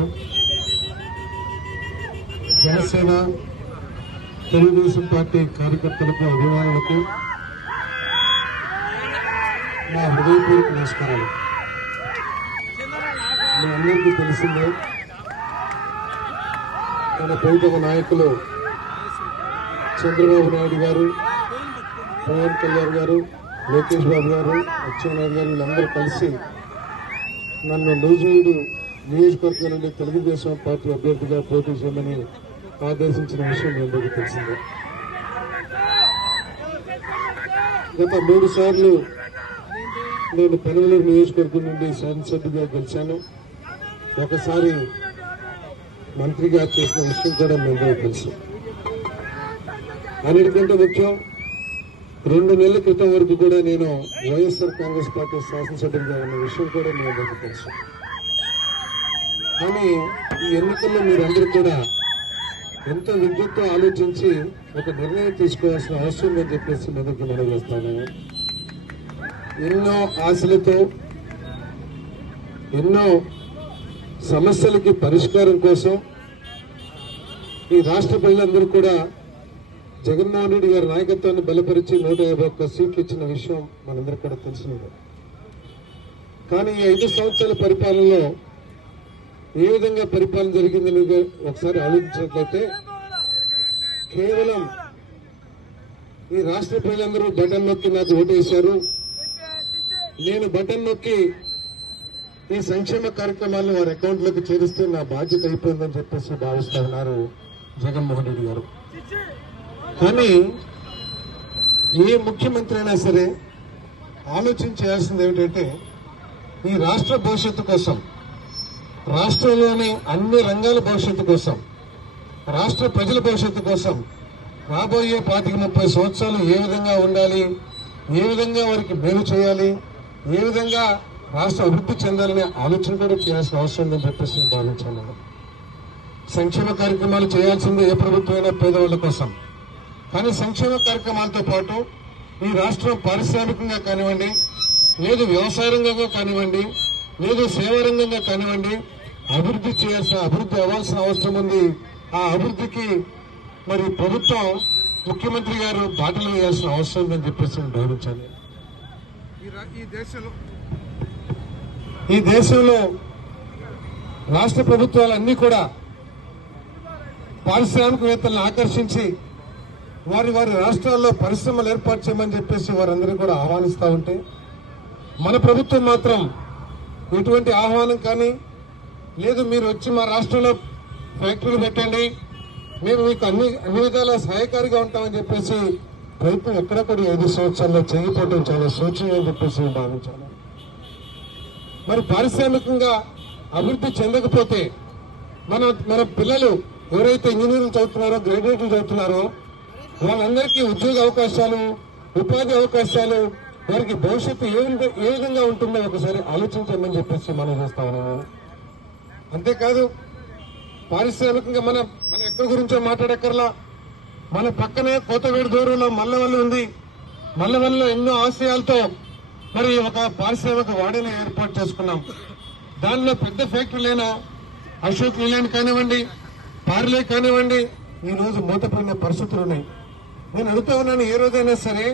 నాయకులకు, జనసేన తెలుగుదేశం పార్టీ కార్యకర్తలకు, అభిమానులకు నా హృదయపూర్వక నమస్కారాలు. మీ అందరికీ తెలిసిందే, మన ప్రియతమ నాయకులు చంద్రబాబు నాయుడు గారు, పవన్ కళ్యాణ్ గారు, లోకేష్ బాబు గారు, అచ్చెన్నాయుడు గారు వీళ్ళందరూ కలిసి నన్ను నూజివీడు నియోజకవర్గం నుండి తెలుగుదేశం పార్టీ అభ్యర్థిగా పోటీ చేయమని ఆదేశించిన విషయం మీ అందరికీ తెలిసిందే. గత 3 సార్లు నేను పెనుగలూరు నియోజకవర్గం నుండి శాసనసభ్యుగా గెలిచాను. ఒకసారి మంత్రిగా చేసిన విషయం కూడా మీ అందరికీ తెలుసు. అన్నిటికంటే ముఖ్యం, 2 నెలల క్రితం వరకు కూడా నేను వైఎస్ఆర్ కాంగ్రెస్ పార్టీ శాసనసభ్యుడిగా ఉన్న విషయం కూడా మీ అందరికీ తెలుసు. కానీ ఈ ఎన్నికల్లో మీరందరూ కూడా ఎంతో విద్యుత్తో ఆలోచించి ఒక నిర్ణయం తీసుకోవాల్సిన అవసరం ఉందని చెప్పేసి మొదటి మనం చేస్తాను. ఎన్నో ఆశలతో, ఎన్నో సమస్యలకి పరిష్కారం కోసం ఈ రాష్ట్ర ప్రజలందరూ కూడా జగన్మోహన్ రెడ్డి గారి నాయకత్వాన్ని బలపరిచి 151 సీట్లు ఇచ్చిన విషయం మనందరికీ కూడా తెలిసినది. కానీ ఈ 5 సంవత్సరాల పరిపాలనలో ఏ విధంగా పరిపాలన జరిగిందని ఒకసారి ఆలోచించినట్లయితే, కేవలం ఈ రాష్ట్ర ప్రజలందరూ బటన్ నొక్కి నాకు ఓటేశారు, నేను బటన్ నొక్కి ఈ సంక్షేమ కార్యక్రమాలను వారి అకౌంట్లోకి చేరిస్తే నా బాధ్యత అయిపోయిందని చెప్పేసి భావిస్తా ఉన్నారు జగన్మోహన్ రెడ్డి గారు. కానీ ఏ ముఖ్యమంత్రి అయినా సరే ఆలోచించాల్సింది ఏమిటంటే, ఈ రాష్ట్ర భవిష్యత్తు కోసం, రాష్ట్రంలోని అన్ని రంగాల భవిష్యత్తు కోసం, రాష్ట్ర ప్రజల భవిష్యత్తు కోసం రాబోయే 25-30 సంవత్సరాలు ఏ విధంగా ఉండాలి, ఏ విధంగా వారికి మేలు చేయాలి, ఏ విధంగా రాష్ట్ర అభివృద్ధి చెందాలనే ఆలోచన కూడా చేయాల్సిన అవసరం ఉందని చెప్పేసి నేను భావించాను. సంక్షేమ కార్యక్రమాలు చేయాల్సిందే ఏ ప్రభుత్వమైనా పేదవాళ్ల కోసం. కానీ సంక్షేమ కార్యక్రమాలతో పాటు ఈ రాష్ట్రం పారిశ్రామికంగా కానివ్వండి, లేదు వ్యవసాయ రంగంగా కానివ్వండి, లేదు సేవా రంగంగా కానివ్వండి, అభివృద్ధి అవ్వాల్సిన అవసరం ఉంది. ఆ అభివృద్ధికి మరి ప్రభుత్వం, ముఖ్యమంత్రి గారు బాటలు వేయాల్సిన అవసరం ఉందని చెప్పేసి నేను భావించాను. ఈ దేశంలో రాష్ట్ర ప్రభుత్వాలన్నీ కూడా పారిశ్రామికవేత్తలను ఆకర్షించి వారి రాష్ట్రాల్లో పరిశ్రమలు ఏర్పాటు చేయమని చెప్పేసి వారందరూ కూడా ఆహ్వానిస్తూ ఉంటే, మన ప్రభుత్వం మాత్రం ఎటువంటి ఆహ్వానం కానీ లేదు, మీరు వచ్చి మా రాష్ట్రంలో ఫ్యాక్టరీలు పెట్టండి, మేము మీకు అన్ని విధాలా సహాయకారిగా ఉంటామని చెప్పేసి ప్రయత్నం ఎక్కడ కూడా 5 సంవత్సరాల్లో చేయకపోవడం చాలా శోచనీయం అని చెప్పేసి నేను భావించాను. మరి పారిశ్రామికంగా అభివృద్ధి చెందకపోతే మన పిల్లలు ఎవరైతే ఇంజనీరింగ్ చదువుతున్నారో, గ్రాడ్యుయేట్లు చదువుతున్నారో వాళ్ళందరికీ ఉద్యోగ అవకాశాలు, ఉపాధి అవకాశాలు, వారికి భవిష్యత్తు ఏ విధంగా ఉంటుందో ఒకసారి ఆలోచించమని చెప్పేసి మనం చేస్తా ఉన్నాము. అంతేకాదు, పారిశ్రామికంగా మనం ఎక్కడి గురించో మాట్లాడక్కర్లా, మన పక్కనే కోతవేడు దూరంలో మల్లవల్లి ఉంది. మల్లవల్లిలో ఎన్నో ఆశయాలతో మరి ఒక పారిశ్రామిక వాడని ఏర్పాటు చేసుకున్నాం. దానిలో పెద్ద ఫ్యాక్టరీలైన అశోక్ లేలాండ్ కానివ్వండి, పార్లే కానివ్వండి, ఈ రోజు మూతపడిన పరిస్థితులు ఉన్నాయి. నేను అడుగుతా ఉన్నాను, ఏ రోజైనా సరే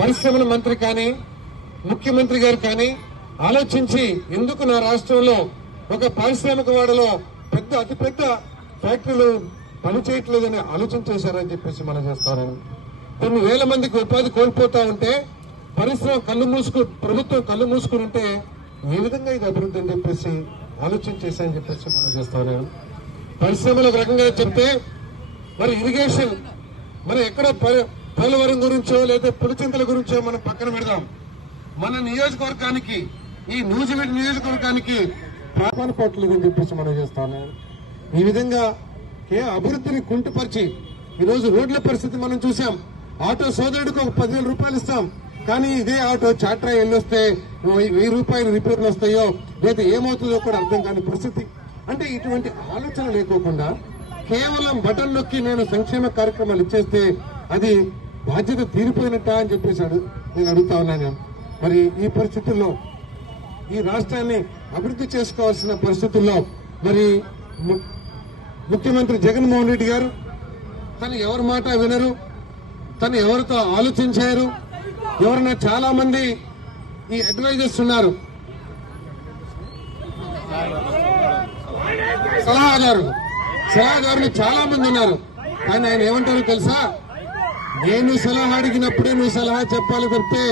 పరిశ్రమల మంత్రి కానీ, ముఖ్యమంత్రి గారు కానీ ఆలోచించి ఎందుకు నా రాష్ట్రంలో ఒక పారిశ్రామిక వాడలో అతిపెద్ద ఫ్యాక్టరీలు పనిచేయట్లేదని ఆలోచన చేశారని చెప్పేసి మనం చేస్తాను. కొన్ని వేల మందికి ఉపాధి కోల్పోతా ఉంటే ప్రభుత్వం కళ్ళు మూసుకుని ఉంటే ఏ విధంగా ఇది అభివృద్ధి అని చెప్పేసి ఆలోచన చేశారని చెప్పేసి మనం చేస్తాను. పరిశ్రమలు ఒక రకంగా చెప్తే, మరి ఇరిగేషన్ మనం ఎక్కడో పోలవరం గురించో లేదా పులిచింతల గురించో మనం పక్కన పెడదాం. మన నియోజకవర్గానికి, ఈ నూజివీడు నియోజకవర్గానికి ప్రాధాన్యత పట్టలేదని చెప్పేసి మనం చేస్తాను. ఈ విధంగా అభివృద్ధిని కుంటుపరిచి ఈరోజు రోడ్ల పరిస్థితి మనం చూసాం. ఆటో సోదరుడికి ఒక 10,000 రూపాయలు ఇస్తాం, కానీ ఇదే ఆటో చాట్రా వెళ్ళొస్తే 1000 రూపాయలు రిపేర్లు వస్తాయో లేదా ఏమవుతుందో కూడా అర్థం కాని పరిస్థితి. అంటే ఇటువంటి ఆలోచన లేకోకుండా కేవలం బటన్ నొక్కి నేను సంక్షేమ కార్యక్రమాలు ఇచ్చేస్తే అది బాధ్యత తీరిపోయినట్ట అని చెప్పేసి నేను అడుగుతా ఉన్నాను. మరి ఈ పరిస్థితుల్లో ఈ రాష్ట్రాన్ని అభివృద్ధి చేసుకోవాల్సిన పరిస్థితుల్లో మరి ముఖ్యమంత్రి జగన్మోహన్ రెడ్డి గారు తను ఎవరి మాట వినరు, తను ఎవరితో ఆలోచించారు. ఎవరైనా చాలా మంది ఈ అడ్వైజర్స్ ఉన్నారు, సలహాదారులు చాలా మంది ఉన్నారు. కానీ ఆయన ఏమంటారో తెలుసా, నేను సలహా అడిగినప్పుడే నువ్వు సలహా చెప్పాలి తప్పితే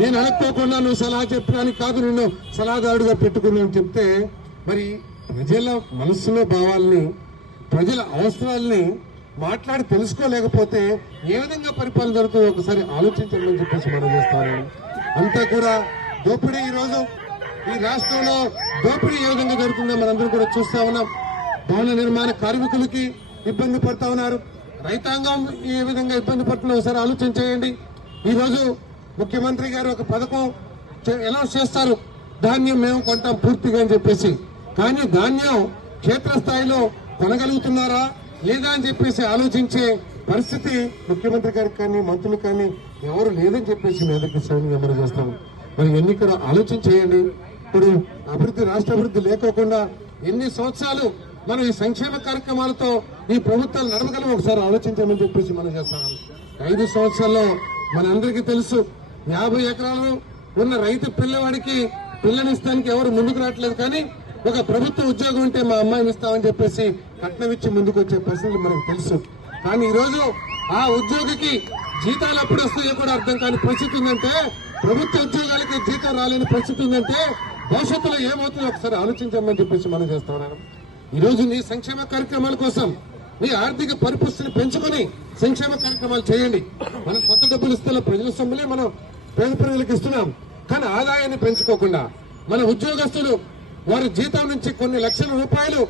నేను అనుకోకుండా నువ్వు సలహా చెప్పడానికి కాదు నిన్ను సలహాదారుడిగా పెట్టుకుని చెప్తే, మరి ప్రజల మనస్సులో భావాల్ని, ప్రజల అవసరాల్ని మాట్లాడి తెలుసుకోలేకపోతే ఏ విధంగా పరిపాలన జరుగుతుందో ఒకసారి ఆలోచించమని చెప్పేసి మనం చేస్తాను. అంతా కూడా దోపిడీ. ఈరోజు ఈ రాష్ట్రంలో దోపిడీ ఏ విధంగా జరుగుతుందో మనందరం కూడా చూస్తా ఉన్నాం. భవన నిర్మాణ కార్మికులకి ఇబ్బంది పడతా ఉన్నారు, రైతాంగం ఏ విధంగా ఇబ్బంది పడుతుందో ఒకసారి ఆలోచన చేయండి. ఈ రోజు ముఖ్యమంత్రి గారు ఒక పథకం అనౌన్స్ చేస్తారు, ధాన్యం మేము కొంటాం పూర్తిగా అని చెప్పేసి. కానీ ధాన్యం క్షేత్రస్థాయిలో కొనగలుగుతున్నారా లేదా అని చెప్పేసి ఆలోచించే పరిస్థితి ముఖ్యమంత్రి గారికి కానీ మంత్రులు కానీ ఎవరు లేదని చెప్పేసి మీదకి సైన్యంగా మనం చేస్తాము. మరి ఎన్ని కూడా ఆలోచన చేయండి. ఇప్పుడు అభివృద్ధి, రాష్ట్ర అభివృద్ధి లేకోకుండా ఎన్ని సంవత్సరాలు మనం ఈ సంక్షేమ కార్యక్రమాలతో ఈ ప్రభుత్వాలు నడవగలం ఒకసారి ఆలోచించమని చెప్పేసి మనం చేస్తాం. 5 సంవత్సరాల్లో మనందరికీ తెలుసు, 50 ఎకరాలు ఉన్న రైతు పిల్లవాడికి పిల్లనిస్తానికి ఎవరు ముందుకు రావట్లేదు. కానీ ఒక ప్రభుత్వ ఉద్యోగం ఉంటే మా అమ్మాయిని ఇస్తామని చెప్పేసి కట్నం ఇచ్చి ముందుకు వచ్చే పరిస్థితులు మనకు తెలుసు. కానీ ఈ రోజు ఆ ఉద్యోగికి జీతాలు ఎప్పుడు వస్తాయో కూడా అర్థం కాని పరిస్థితి ఉందంటే, ప్రభుత్వ ఉద్యోగాలకి జీతం రాలేని పరిస్థితి ఉందంటే భవిష్యత్తులో ఏమవుతుందో ఒకసారి ఆలోచించమని చెప్పేసి మనం చేస్తా ఉన్నాను. ఈ రోజు నీ సంక్షేమ కార్యక్రమాల కోసం నీ ఆర్థిక పరిపుష్టిని పెంచుకుని సంక్షేమ కార్యక్రమాలు చేయండి. మనం సొంత డబ్బులు ఇస్తే ప్రజల సొమ్ములే మనం పేద ప్రజలకు ఇస్తున్నాం. కానీ ఆదాయాన్ని పెంచుకోకుండా మన ఉద్యోగస్తులు వారి జీతం నుంచి కొన్ని లక్షల రూపాయలు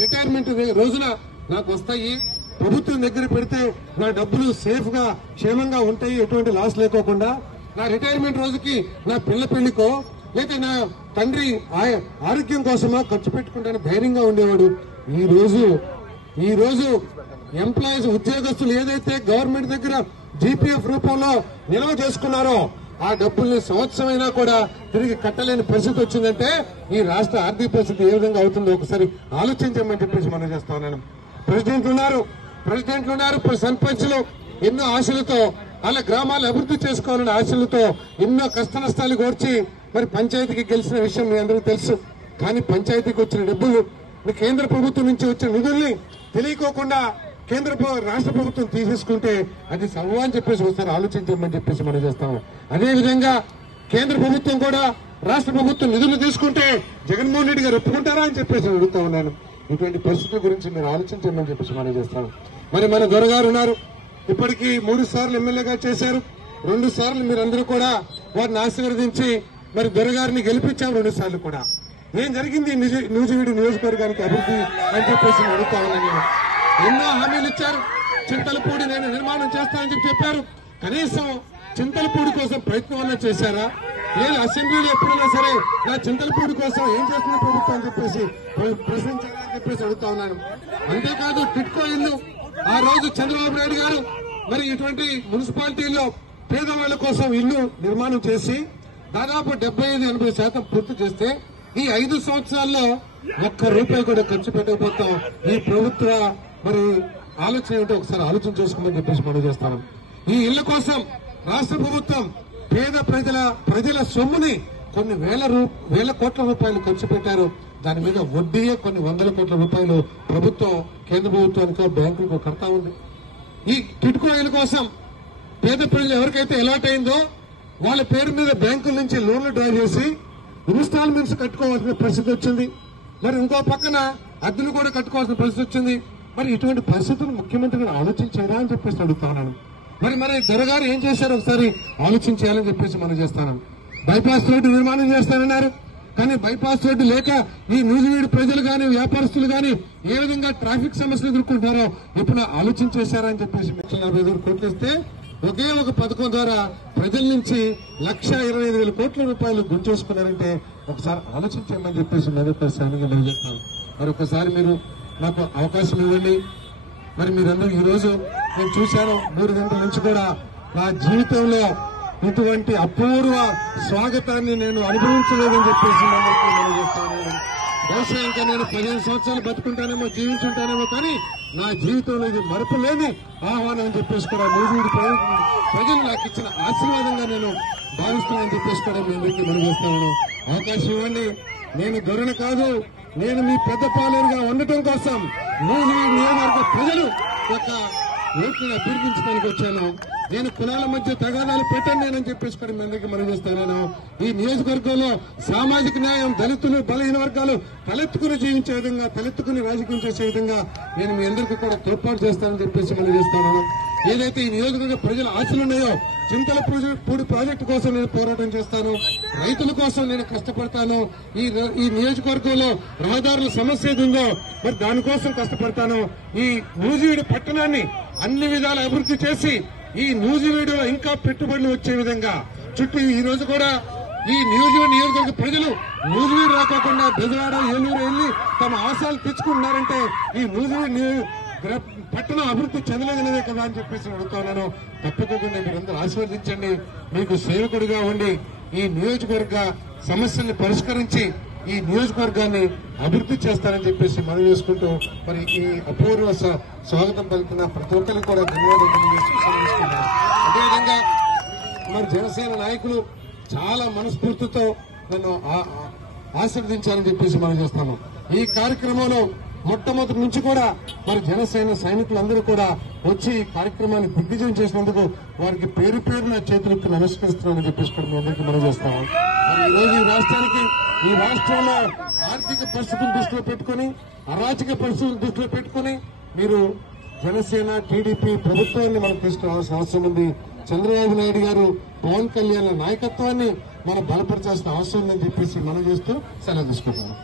రిటైర్మెంట్ రోజున నాకు వస్తాయి, ప్రభుత్వం దగ్గర పెడితే నా డబ్బులు సేఫ్ గా క్షేమంగా ఉంటాయి, ఎటువంటి లాస్ లేకోకుండా నా రిటైర్మెంట్ రోజుకి నా పిల్ల పెళ్లికో లేక నా తండ్రి ఆరోగ్యం కోసమా ఖర్చు పెట్టుకుంటాను ధైర్యంగా ఉండేవాడు. ఈ రోజు ఎంప్లాయీస్, ఉద్యోగస్తులు ఏదైతే గవర్నమెంట్ దగ్గర జీపీఎఫ్ రూపంలో నిల్వ చేసుకున్నారో ఆ డబ్బుల్ని సంవత్సరమైనా కూడా తిరిగి కట్టలేని పరిస్థితి వచ్చిందంటే ఈ రాష్ట్ర ఆర్థిక పరిస్థితి ఏ విధంగా అవుతుందో ఒకసారి ఆలోచించమని చెప్పేసి మనం చేస్తా ఉన్నాను. ప్రెసిడెంట్లు ఉన్నారు, సర్పంచ్లు ఎన్నో ఆశలతో అలా గ్రామాలు అభివృద్ధి చేసుకోవాలనే ఆశలతో ఎన్నో కష్ట నష్టాలు కోర్చి మరి పంచాయతీకి గెలిచిన విషయం మీ అందరికీ తెలుసు. కానీ పంచాయతీకి వచ్చిన డబ్బులు కేంద్ర ప్రభుత్వం నుంచి వచ్చిన నిధుల్ని తెలియకోకుండా రాష్ట్ర ప్రభుత్వం తీసేసుకుంటే అది సవ్వా అని చెప్పేసి ఒకసారి ఆలోచించమని చెప్పేసి మనం చేస్తాము. అదేవిధంగా కేంద్ర ప్రభుత్వం కూడా రాష్ట్ర ప్రభుత్వం నిధులు తీసుకుంటే జగన్మోహన్ రెడ్డి గారు ఒప్పుకుంటారా అని చెప్పేసి అడుగుతా ఉన్నాను. ఇటువంటి పరిస్థితుల గురించి మీరు ఆలోచించమని చెప్పేసి మనం చేస్తాము. మరి మన దొరగారు ఉన్నారు, ఇప్పటికీ 3 సార్లు ఎమ్మెల్యేగా చేశారు. 2 సార్లు మీరందరూ కూడా వారిని ఆశీర్వదించి మరి దొరగారిని గెలిపించాం. 2 సార్లు కూడా ఏం జరిగింది నూజివీడు నియోజకవర్గానికి అభివృద్ధి అని చెప్పేసి అడుగుతా ఉన్నాను. ఎన్నో హామీలు ఇచ్చారు. చింతలపూడి నేను నిర్మాణం చేస్తానని చెప్పారు. కనీసం చింతలపూడి కోసం ప్రయత్నం అన్నా చేశారా? లేదు అసెంబ్లీలో ఎప్పుడైనా సరే నా చింతలపూడి కోసం ఏం చేస్తుంది ప్రభుత్వం అని చెప్పేసి ప్రశ్నించాలని చెప్పేసి అడుగుతా ఉన్నాను. అంతేకాదు టిట్కో ఇల్లు ఆ రోజు చంద్రబాబు నాయుడు గారు మరి ఇటువంటి మున్సిపాలిటీల్లో పేదవాళ్ల కోసం ఇల్లు నిర్మాణం చేసి దాదాపు 75-80% పూర్తి చేస్తే ఈ 5 సంవత్సరాల్లో ₹1 కూడా ఖర్చు పెట్టకపోతాం. ఈ ప్రభుత్వ మరి ఆలోచన ఏమిటో ఒకసారి ఆలోచన చేసుకోమని చెప్పేసి మనం చేస్తాను. ఈ ఇళ్ల కోసం రాష్ట్ర ప్రభుత్వం పేద ప్రజల సొమ్ముని కొన్ని వేల కోట్ల రూపాయలు ఖర్చు పెట్టారు. దాని మీద వడ్డీయే కొన్ని వందల కోట్ల రూపాయలు ప్రభుత్వం కేంద్ర ప్రభుత్వానికో బ్యాంకులకో కడతా ఉంది. ఈ టిట్కో ఇళ్ల కోసం పేద ప్రజలు ఎవరికైతే అలాట్ అయిందో వాళ్ళ పేరు మీద బ్యాంకుల నుంచి లోన్లు డ్రా చేసి ఇన్స్టాల్మెంట్స్ కట్టుకోవాల్సిన పరిస్థితి వచ్చింది. మరి ఇంకో పక్కన అద్దెలు కూడా కట్టుకోవాల్సిన పరిస్థితి వచ్చింది. మరి ఇటువంటి పరిస్థితులు ముఖ్యమంత్రి గారు ఆలోచించారా అని చెప్పేసి అడుగుతున్నాను. మరి దొరగారు ఏం చేశారో ఒకసారి ఆలోచించాలని చెప్పేసి మనం చేస్తాను. బైపాస్ రోడ్డు నిర్మాణం చేస్తానన్నారు. కానీ బైపాస్ రోడ్డు లేక ఈ నూజివీడు ప్రజలు గాని వ్యాపారస్తులు గాని ఏ విధంగా ట్రాఫిక్ సమస్యలు ఎదుర్కొంటారో ఇప్పుడు ఆలోచన చేశారా అని చెప్పేసి 1,40,000 కోట్లు ఇస్తే ఒకే ఒక పథకం ద్వారా ప్రజల నుంచి ₹1,25,000 కోట్ల గుంచేసుకున్నారంటే ఒకసారి ఆలోచించమని చెప్పేసి మొదటిసారిగా నిలబెడతాను. మరి ఒకసారి మీరు నాకు అవకాశం ఇవ్వండి. మరి మీరందరూ ఈ రోజు నేను చూశాను 3 గంటల నుంచి కూడా నా జీవితంలో ఇటువంటి అపూర్వ స్వాగతాన్ని నేను అనుభవించలేదని చెప్పేసి మనం చేస్తాను. బహుశా ఇంకా నేను 15 సంవత్సరాలు బతుకుంటానేమో, జీవించుంటానేమో, కానీ నా జీవితంలో ఇది మరపు లేని ఆహ్వానం అని చెప్పేసి కూడా నూజివీడు ప్రజలు నాకు ఇచ్చిన ఆశీర్వాదంగా నేను భావిస్తున్నానని చెప్పేసి కూడా మీ అందరికీ మనం చేస్తాను. అవకాశం ఇవ్వండి. నేను గొర్రెను కాదు, నేను మీ పెద్ద పాలేరుగా ఉండటం కోసం నూజివీడు నియోజకవర్గ ప్రజలు యొక్క ఓట్లను అభ్యర్థించడానికి వచ్చాను. నేను కులాల మధ్య తగాదాలు పెట్టండి నేనని చెప్పేసి కూడా మీ అందరికీ మనం చేస్తాను. ఈ నియోజకవర్గంలో సామాజిక న్యాయం, దళితులు, బలహీన వర్గాలు తలెత్తుకుని జీవించే విధంగా, తలెత్తుకుని రాజకీయం చేసే విధంగా నేను మీ అందరికీ కూడా తోడ్పాటు చేస్తానని చెప్పేసి మనం చేస్తాను. ఏదైతే ఈ నియోజకవర్గ ప్రజల ఆశలున్నాయో, చింతలపూడి ప్రాజెక్టు కోసం నేను పోరాటం చేస్తాను, రైతుల కోసం నేను కష్టపడతాను, ఈ నియోజకవర్గంలో రహదారుల సమస్య ఏదుందో మరి దానికోసం కష్టపడతాను. ఈ నూజివీడు పట్టణాన్ని అన్ని విధాల అభివృద్ధి చేసి ఈ నూజివీడులో ఇంకా పెట్టుబడులు వచ్చే విధంగా చుట్టూ ఈ రోజు కూడా ఈ నూజివీడు నియోజకవర్గ ప్రజలు నూజివీడు రాకోకుండా బెజవాడ, ఏలూరు వెళ్లి తమ ఆశలు తెచ్చుకుంటున్నారంటే ఈ నూజివీడు పట్టణం అభివృద్ధి చెందలేదనేదే కదా అని చెప్పేసి అడుగుతున్నాను. తప్పకుండా మీరందరూ ఆశీర్వదించండి. మీకు సేవకుడిగా ఉండి ఈ నియోజకవర్గ సమస్యల్ని పరిష్కరించి ఈ నియోజకవర్గాన్ని అభివృద్ధి చేస్తారని చెప్పేసి మనం చేసుకుంటూ మరి ఈ అపూర్వ స్వాగతం పలికిన ప్రతి ఒక్కరికి కూడా ధన్యవాదాలు తెలియజేస్తున్నాను. అదేవిధంగా మరి జనసేన నాయకులు చాలా మనస్ఫూర్తితో నన్ను ఆశీర్వదించాలని చెప్పేసి మనం చేస్తాము. ఈ కార్యక్రమంలో మొట్టమొదటి నుంచి కూడా మరి జనసేన సైనికులందరూ కూడా వచ్చి ఈ కార్యక్రమాన్ని దిగ్విజయం చేసినందుకు వారికి పేరు పేరున చేతులకు నమస్కరిస్తున్నానని చెప్పేసి కూడా మీ అందరికీ మనం చేస్తాము. ఈ రోజు ఈ రాష్ట్రంలో ఆర్థిక పరిస్థితులను దృష్టిలో పెట్టుకుని, అరాచక పరిస్థితులను దృష్టిలో పెట్టుకుని మీరు జనసేన, టీడీపీ ప్రభుత్వాన్ని మనం తీసుకురావాల్సిన అవసరం ఉంది. చంద్రబాబు నాయుడు గారు, పవన్ కళ్యాణ్ నాయకత్వాన్ని మనం బలపరచాల్సిన అవసరం ఉందని చెప్పేసి మనం చేస్తూ సెలవు తీసుకుంటున్నాం.